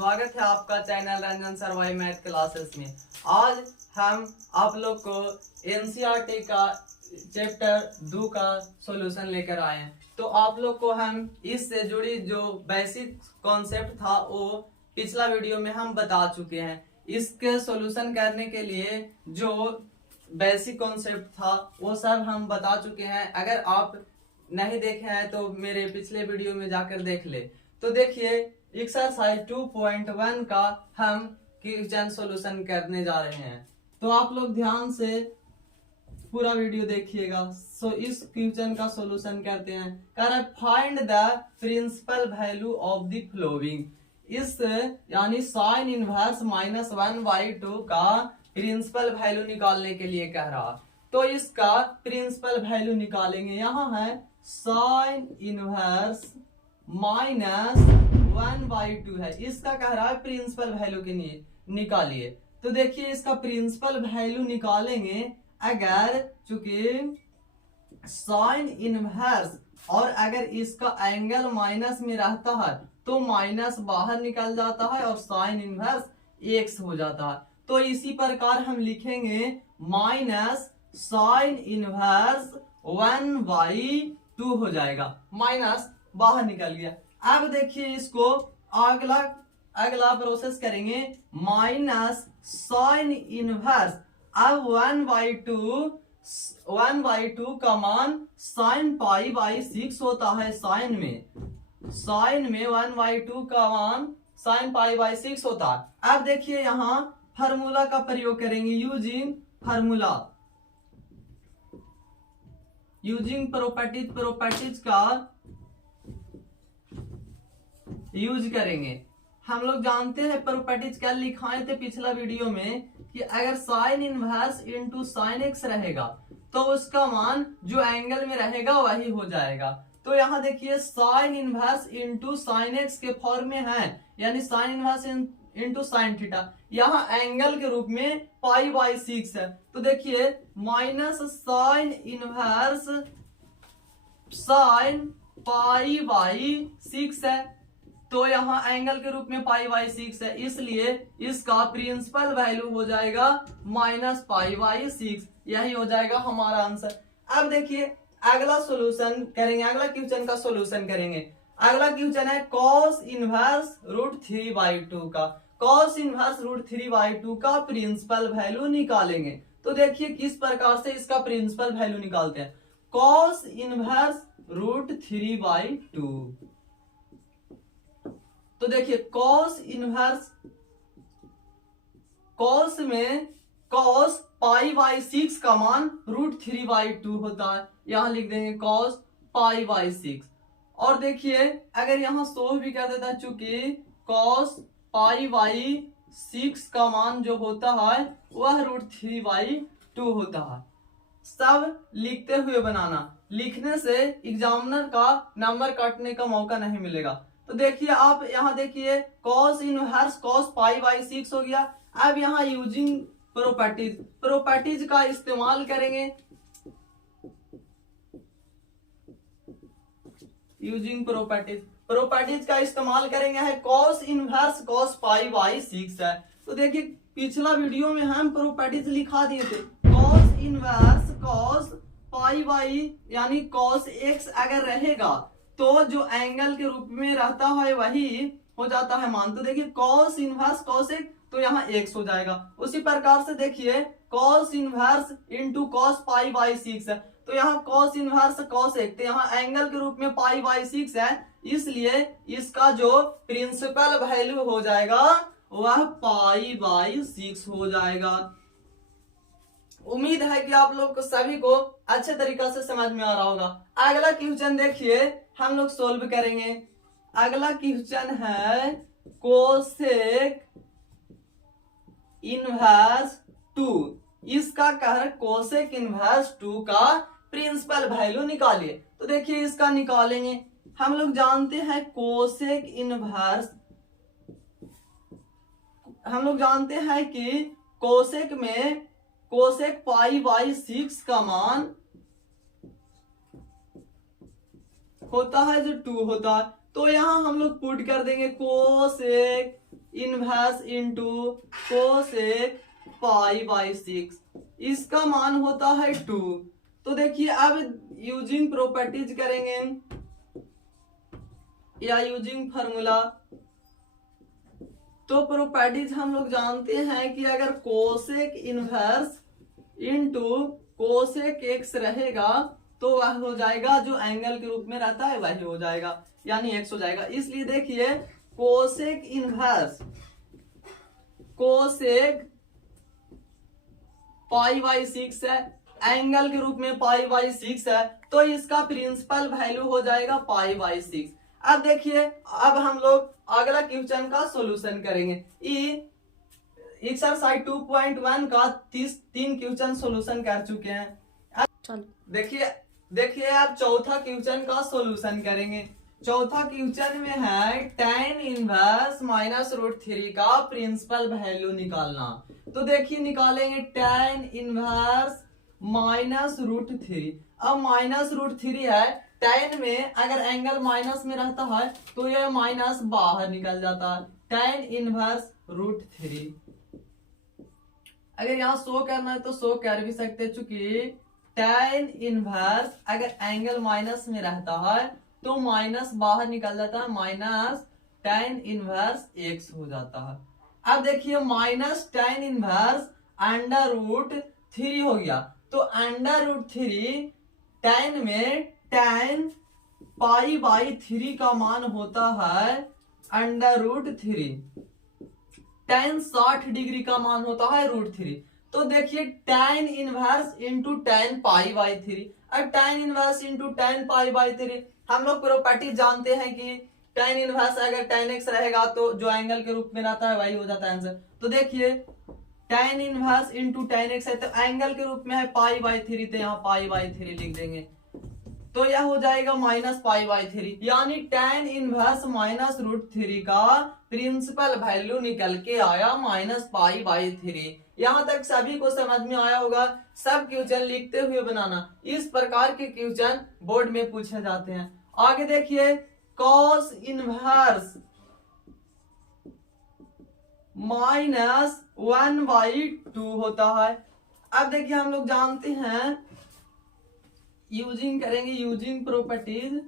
स्वागत है आपका चैनल रंजन सरवाई मैथ क्लासेस में। आज हम आप लोग को एनसीईआरटी का चैप्टर 2 का सॉल्यूशन लेकर आए हैं। तो आप लोग को हम इससे जुड़ी जो बेसिक कॉन्सेप्ट था वो पिछला वीडियो में हम बता चुके हैं। इसके सॉल्यूशन करने के लिए जो बेसिक कॉन्सेप्ट था वो सब हम बता चुके हैं। अगर आप नहीं देखे हैं तो मेरे पिछले वीडियो में जाकर देख ले। तो देखिए एक्सरसाइज 2.1 का हम क्वेश्चन सॉल्यूशन करने जा रहे हैं। तो आप लोग ध्यान से पूरा वीडियो देखिएगा। इस क्वेश्चन का सॉल्यूशन करते हैं। कह रहा है find the principal value of the following. इस यानी साइन इनवर्स -1/2 का प्रिंसिपल वैल्यू निकालने के लिए कह रहा। तो इसका प्रिंसिपल वैल्यू निकालेंगे। यहाँ है साइन इनवर्स -1/2 है। इसका कह रहा है प्रिंसिपल वैल्यू के लिए निकालिए। तो देखिए इसका प्रिंसिपल वैल्यू निकालेंगे। अगर चूंकि साइन इनवर्स और अगर इसका एंगल माइनस में रहता है तो माइनस बाहर निकल जाता है और साइन इनवर्स x हो जाता है। तो इसी प्रकार हम लिखेंगे माइनस साइन इनवर्स 1/2 हो जाएगा। माइनस बाहर निकल गया। अब देखिए इसको अगला प्रोसेस करेंगे। माइनस साइन इनवर्स, अब 1/2 का मान साइन π/6 होता है। साइन में 1/2 का मान साइन π/6 होता है। अब देखिए यहाँ फार्मूला का प्रयोग करेंगे। यूजिंग प्रॉपर्टीज का यूज करेंगे। हम लोग जानते हैं प्रॉपर्टीज क्या लिखाए थे पिछला वीडियो में कि अगर sine inverse into sine x रहेगा तो उसका मान जो एंगल में रहेगा वही हो जाएगा। तो यहाँ देखिए sine inverse into sine x के फॉर्म में है, यानी sine inverse into sine theta. यहाँ एंगल के रूप में π/6 है। तो देखिए माइनस साइन इनवर्स साइन π/6 है। तो यहाँ एंगल के रूप में π/6 है, इसलिए इसका प्रिंसिपल वैल्यू हो जाएगा -π/6। यही हो जाएगा हमारा आंसर। अब देखिए अगला सॉल्यूशन करेंगे। अगला क्वेश्चन का सॉल्यूशन करेंगे। अगला क्वेश्चन है cos इनवर्स √3/2 का। cos इनवर्स √3/2 का प्रिंसिपल वैल्यू निकालेंगे। तो देखिए किस प्रकार से इसका प्रिंसिपल वैल्यू निकालते हैं। cos inverse √3/2। तो देखिए cos इनवर्स, cos में cos π/6 का मान √3/2 होता है। यहां लिख देंगे cos π/6। और देखिए अगर यहां सोल्व भी कर देता है, चूंकि cos π/6 का मान जो होता है वह √3/2 होता है। सब लिखते हुए बनाना, लिखने से एग्जामिनर का नंबर काटने का मौका नहीं मिलेगा। तो देखिए आप यहाँ देखिए cos इनवर्स cos π/6 हो गया। अब यहाँ यूजिंग प्रॉपर्टीज का इस्तेमाल करेंगे। यूजिंग प्रॉपर्टीज का इस्तेमाल करेंगे है cos इनवर्स cos π/6 है। तो देखिए पिछला वीडियो में हम प्रॉपर्टीज लिखा दिए थे। cos इनवर्स cos π/ यानी cos x अगर रहेगा तो जो एंगल के रूप में रहता है वही हो जाता है मान। तो देखिए cos इनवर्स cos x तो यहाँ x हो जाएगा। उसी प्रकार से देखिए cos इनवर्स इंटू cos π/6 है। तो यहाँ cos इनवर्स cos x, तो यहाँ एंगल के रूप में π/6 है, इसलिए इसका जो प्रिंसिपल वैल्यू हो जाएगा वह π/6 हो जाएगा। उम्मीद है कि आप लोग को सभी को अच्छे तरीका से समझ में आ रहा होगा। अगला क्वेश्चन देखिए हम लोग सोल्व करेंगे। अगला क्वेश्चन है कोसेक इनवर्स 2। इसका कह रहा है कोसेक इनवर्स 2 का प्रिंसिपल वैल्यू निकालिए। तो देखिए इसका निकालेंगे। हम लोग जानते हैं कोसेक इनवर्स, हम लोग जानते हैं कि कोसेक में कोसेक π/6 का मान होता है जो 2 होता है। तो यहाँ हम लोग पुट कर देंगे cosec inverse into cosec pi by 6, इसका मान होता है 2। तो देखिए अब यूजिंग प्रॉपर्टीज करेंगे या यूजिंग फार्मूला। तो प्रॉपर्टीज हम लोग जानते हैं कि अगर cosec inverse into cosec x रहेगा तो वह हो जाएगा, जो एंगल के रूप में रहता है वही हो जाएगा, यानी एक्स हो जाएगा। इसलिए देखिए cosec inverse cosec pi by 6 है, एंगल के रूप में पाई बाई 6 है, तो इसका प्रिंसिपल वैल्यू हो जाएगा पाई बाई 6। अब देखिए अब हम लोग अगला क्वेश्चन का सॉल्यूशन करेंगे। एक्सरसाइज 2.1 का 3 क्वेश्चन सॉल्यूशन कर चुके हैं। देखिए अब चौथा क्वेश्चन का सॉल्यूशन करेंगे। चौथा क्वेश्चन में है tan इनवर्स माइनस रूट 3 का प्रिंसिपल वैल्यू निकालना। तो देखिए निकालेंगे tan इनवर्स माइनस रूट 3। अब माइनस रूट 3 है, tan में अगर एंगल माइनस में रहता है तो यह माइनस बाहर निकल जाता है, tan इनवर्स रूट 3। अगर यहाँ शो करना है तो शो कर भी सकते, चूंकि tan इनवर्स अगर एंगल माइनस में रहता है तो माइनस बाहर निकल जाता है, माइनस tan इनवर्स x हो जाता है। अब देखिए minus tan inverse under root 3 हो गया, तो अंडर रूट 3 tan में tan पाई बाई 3 का मान होता है अंडर रूट 3, tan 60 डिग्री का मान होता है रूट 3। तो देखिए tan inverse into tan pi by 3। अब tan inverse into tan pi by 3 हम लोग प्रॉपर्टी जानते हैं कि tan इनवर्स अगर tan x रहेगा तो जो एंगल के रूप में रहता है वही हो जाता है आंसर। तो देखिए tan inverse into tan x है, तो एंगल के रूप में है पाई बाई 3, तो यहाँ पाई बाई 3 लिख देंगे, तो यह हो जाएगा माइनस पाई बाई 3, यानी tan इनवर्स माइनस रूट 3 का प्रिंसिपल वैल्यू निकल के आया माइनस पाई बाई 3। यहाँ तक सभी को समझ में आया होगा। सब क्वेश्चन लिखते हुए बनाना, इस प्रकार के क्वेश्चन बोर्ड में पूछे जाते हैं। आगे देखिए cos इनवर्स माइनस 1/2 होता है। अब देखिए हम लोग जानते हैं, यूजिंग करेंगे यूजिंग प्रॉपर्टीज।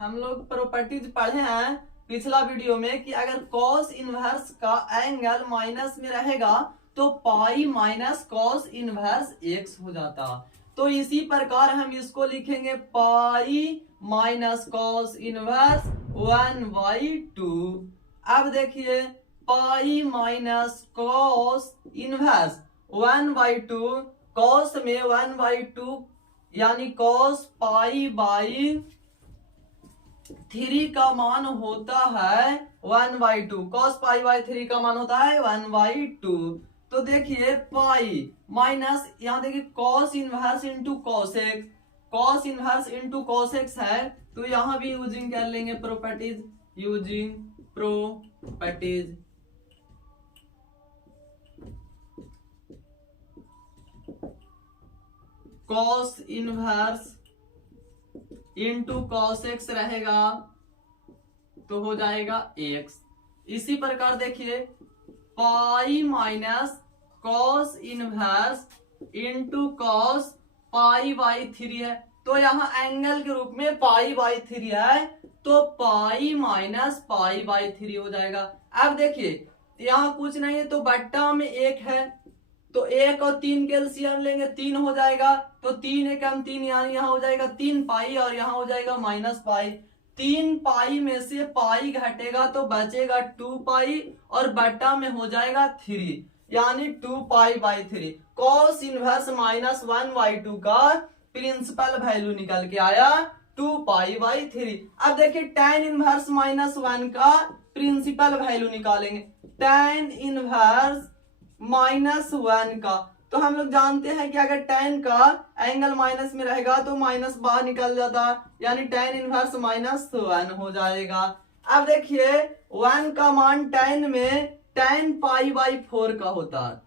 हम लोग प्रॉपर्टीज पढ़े हैं पिछला वीडियो में कि अगर cos इनवर्स का एंगल माइनस में रहेगा तो pi minus cos inverse x हो जाता। तो इसी प्रकार हम इसको लिखेंगे पाई माइनस cos इनवर्स 1/2। अब देखिए pi minus cos inverse 1/2, cos में 1/2 यानी cos पाई बाई 3 का मान होता है 1/2, cos पाई बाई 3 का मान होता है 1/2। तो देखिए पाई माइनस यहाँ देखिए cos inverse into cosx, cos inverse into cosx है, तो यहाँ भी यूजिंग कर लेंगे properties, using properties. cos inverse into cosx रहेगा तो हो जाएगा x। इसी प्रकार देखिए pi minus cos inverse into cos pi by 3 है, तो यहाँ एंगल के रूप में पाई बाई 3 है, तो पाई माइनस पाई बाई 3 हो जाएगा। अब देखिए यहाँ कुछ नहीं है तो बट्टा में 1 है, तो 1 और 3 के एलसीएम लेंगे 3 हो जाएगा, तो 3 एकम 3 यानी यहाँ हो जाएगा 3 पाई और यहाँ हो जाएगा माइनस पाई। 3 पाई में से पाई घटेगा तो बचेगा 2 पाई और बट्टा में हो जाएगा 3, यानी 2 पाई बाई 3। cos इनवर्स माइनस 1/2 का प्रिंसिपल वैल्यू निकल के आया 2 पाई बाई 3। अब देखिए tan इनवर्स माइनस 1 का प्रिंसिपल वैल्यू निकालेंगे, tan इनवर्स माइनस 1 का, तो हम लोग जानते हैं कि अगर tan का एंगल माइनस में रहेगा तो माइनस बाहर निकल जाता, यानी tan इनवर्स माइनस 1 हो जाएगा। अब देखिए 1 का मान tan में tan पाई बाई 4 का होता है,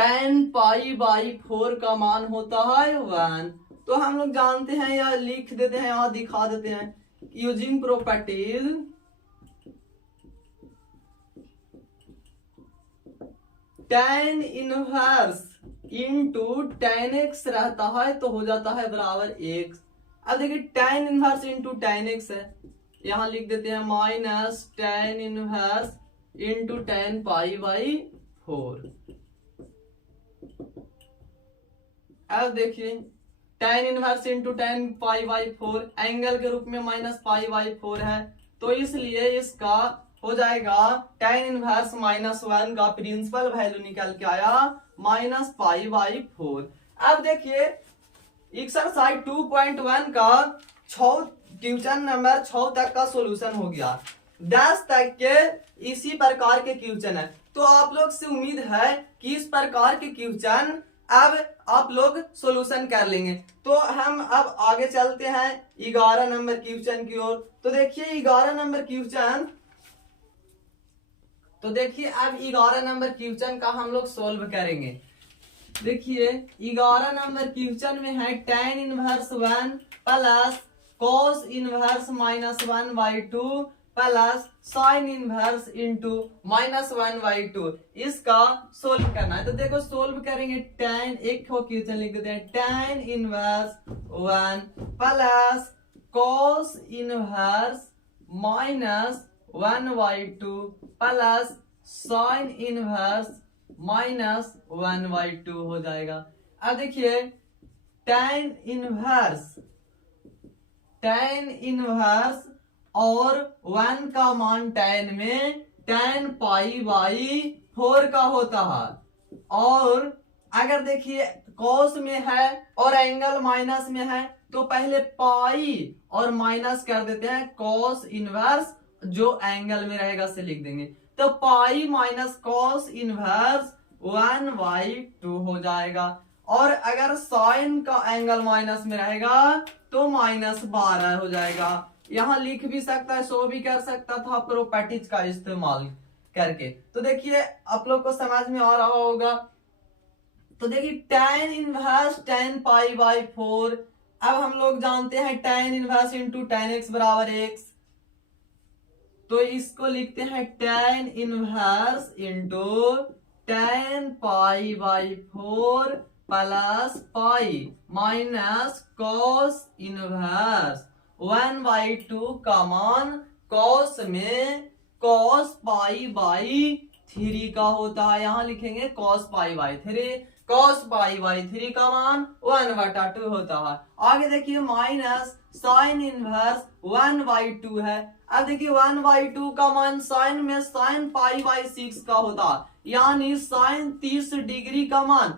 tan पाई बाई 4 का मान होता है 1। तो हम लोग जानते हैं या लिख देते हैं, यहाँ दिखा देते हैं, using properties tan inverse into tan x रहता है तो हो जाता है बराबर x। अब देखिए tan inverse into tan x है, यहां लिख देते हैं minus tan inverse into tan pi by 4। अब देखिए tan inverse into tan pi by 4 angle के रूप में माइनस पाई बाई 4 है, तो इसलिए इसका हो जाएगा tan इनवर्स -1 का प्रिंसिपल वैल्यू निकल के आया माइनस पाई बाई 4। अब देखिए एक्सरसाइज 2.1 का 6 क्वेश्चन नंबर 6 तक का सॉल्यूशन हो गया। 10 तक के इसी प्रकार के क्वेश्चन है, तो आप लोग से उम्मीद है कि इस प्रकार के क्वेश्चन अब आप लोग सॉल्यूशन कर लेंगे। तो हम अब आगे चलते हैं 11 नंबर क्वेश्चन की ओर। तो देखिए 11 नंबर क्वेश्चन, तो देखिए अब 11 नंबर क्वेश्चन का हम लोग सोल्व करेंगे। देखिए 11 नंबर क्वेश्चन में है tan inverse 1 plus cos inverse -1/2 plus sin inverse into -1/2, इसका सोल्व करना है। तो देखो सोल्व करेंगे, tan एक क्वेश्चन लिख देते हैं, tan inverse 1 plus cos inverse -1/2 plus sin inverse -1/2 हो जाएगा। अब देखिए tan इनवर्स और 1 का मान tan में tan पाई बाई 4 का होता है, और अगर देखिए cos में है और एंगल माइनस में है तो पहले पाई और माइनस कर देते हैं, cos इनवर्स जो एंगल में रहेगा से लिख देंगे, तो पाई माइनस cos इनवर्स 1/2 हो जाएगा। और अगर साइन का एंगल माइनस में रहेगा तो -12 हो जाएगा। यहां लिख भी सकता है, शो भी कर सकता था प्रॉपर्टीज का इस्तेमाल करके। तो देखिए आप लोग को समझ में आ रहा होगा। तो देखिए tan inverse tan pi by 4, अब हम लोग जानते हैं tan inverse into tan x बराबर x, तो इसको लिखते हैं tan inverse into tan pi by 4 plus pi minus cos inverse 1/2 का मान cos में cos पाई बाई 3 का होता है, यहां लिखेंगे cos pi by 3, cos pi by 3 का मान 1/2 होता है। आगे देखिए माइनस sin इनवर्स 1/2 है। अब देखिए 1/2 का मान sin में sin पाई बाई 6 का होता है, यानी sin 30 डिग्री का मान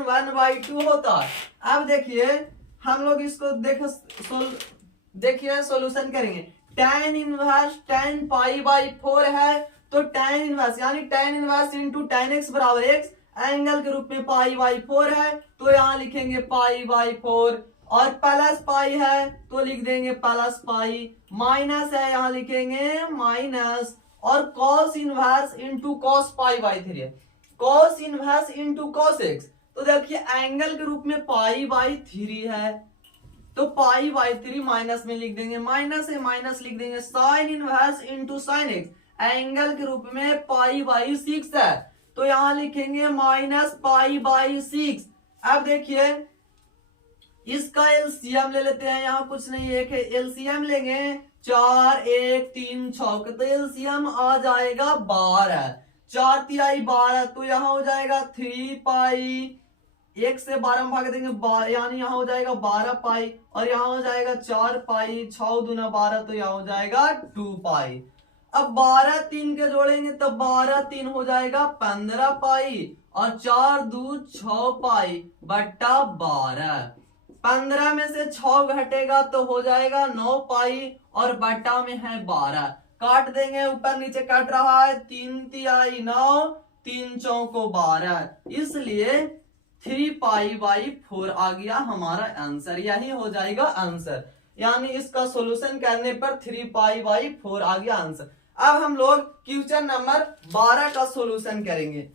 1/2 होता है। अब देखिए हम लोग इसको देखिए सॉल्यूशन करेंगे। tan inverse tan pi by 4 है, तो tan इनवर्स यानी tan inverse into tan x बराबर x, एंगल के रूप में पाई बाई 4 है तो यहाँ लिखेंगे पाई बाई 4, और प्लस पाई है तो लिख देंगे प्लस पाई, माइनस है यहाँ लिखेंगे माइनस, और cos inverse into cos pi by 3 है, cos inverse into cos x, तो देखिए एंगल के रूप में पाई बाई 3 है तो पाई बाई 3 माइनस में लिख देंगे, माइनस है माइनस लिख देंगे, sin inverse into sin x, angle के रूप में पाई बाई 6 है तो यहां लिखेंगे माइनस पाई बाई 6। अब देखिए इसका एलसीएम ले लेते हैं, यहाँ कुछ नहीं एक है, एलसीएम लेंगे 4 1 3 6, तो एलसीएम आ जाएगा 12, 4 तिहाई 12, तो यहाँ हो जाएगा 3 पाई, 1 से 12 में भाग देंगे यानी यहाँ हो जाएगा 12 पाई, और यहाँ हो जाएगा 4 पाई, 6 दूना 12, तो यहाँ हो जाएगा 2 पाई। अब 12 3 के जोड़ेंगे तो 12 3 हो जाएगा 15 पाई, और 4 2 6 पाई बट्टा 12, 15 में से 6 घटेगा तो हो जाएगा 9 पाई, और बट्टा में है 12, काट देंगे, ऊपर नीचे कट रहा है, 3 तिहाई 9, 3 चौको 12, इसलिए 3 पाई बाई 4 आ गया हमारा आंसर, यही हो जाएगा आंसर, यानी इसका सॉल्यूशन करने पर 3 पाई बाई 4 आ गया आंसर। अब हम लोग क्वेश्चन नंबर 12 का सॉल्यूशन करेंगे।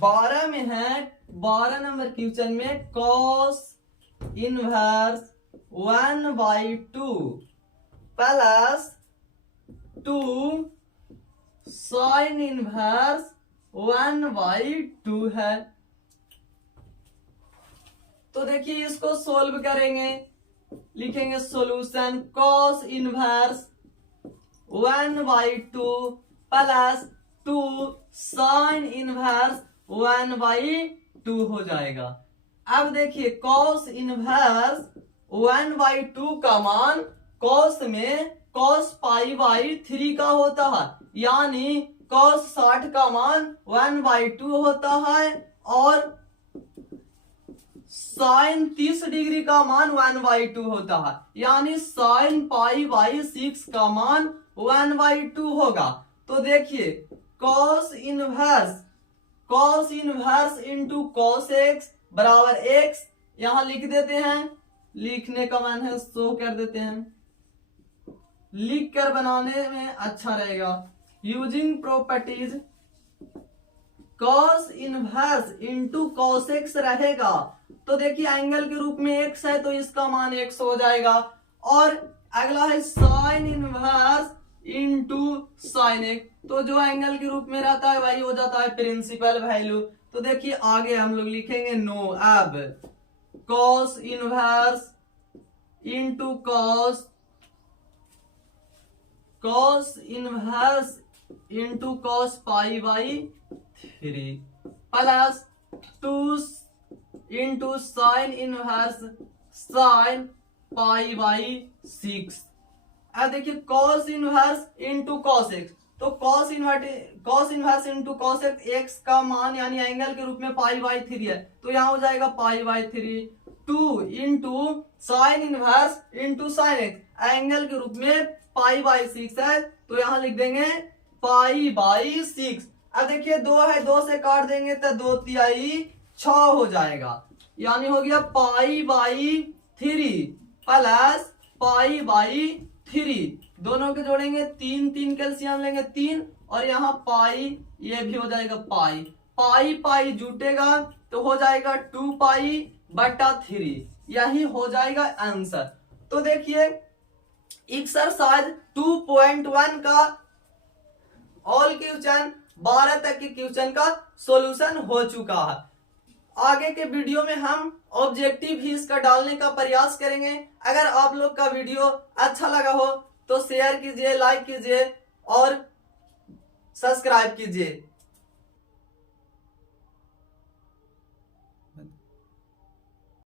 12 में है, 12 नंबर क्वेश्चन में cos inverse 1/2 plus 2 sin inverse 1/2 है। तो देखिए इसको सोल्व करेंगे, लिखेंगे solution cos inverse 1/2 plus 2 sin inverse 1/2 हो जाएगा। अब देखिए cos इनवर्स 1/2 का मान cos में cos π/3 का होता है, यानी cos 60 का मान 1/2 होता है और sin 30 डिग्री का मान 1/2 होता है, यानी sin π/6 का मान 1/2 होगा। तो देखिए cos inverse into cos x बराबर x, यहां लिख देते हैं, लिखने का मन है शो कर देते हैं, लिख कर बनाने में अच्छा रहेगा। Using properties cos inverse into cos x रहेगा, तो देखिए एंगल के रूप में x है तो इसका मान x हो जाएगा। और अगला है sin inverse into sin x, तो जो एंगल के रूप में रहता है वही हो जाता है प्रिंसिपल वैल्यू। तो देखिए आगे हम लोग लिखेंगे नो, अब cos inverse into cos inverse into cos π/3 plus 2 into sin inverse sin π/6। अब देखिए cos inverse into cos x, तो cos inverse into cos x का मान यानी एंगल के रूप में π/3 है, तो यहाँ हो जाएगा π/3। 2 into sin inverse into sin x angle के रूप में π/6 है, तो यहाँ लिख देंगे π/6। अब देखिए 2 है, 2 से काट देंगे तो 2 तिहाई 6 हो जाएगा, यानी हो गया π/3 प्लस π/3, दोनों के जोड़ेंगे 3 3 कैल्सियम लेंगे 3, और यहाँ पाई ये भी हो जाएगा पाई, पाई जुटेगा तो हो जाएगा 2π/3, यही हो जाएगा आंसर। तो देखिए एक्सरसाइज 2.1 का ऑल क्वेश्चन 12 तक के क्वेश्चन का सॉल्यूशन हो चुका है। आगे के वीडियो में हम ऑब्जेक्टिव ही इसका डालने का प्रयास करेंगे। अगर आप लोग का वीडियो अच्छा लगा हो तो शेयर कीजिए, लाइक कीजिए और सब्सक्राइब कीजिए।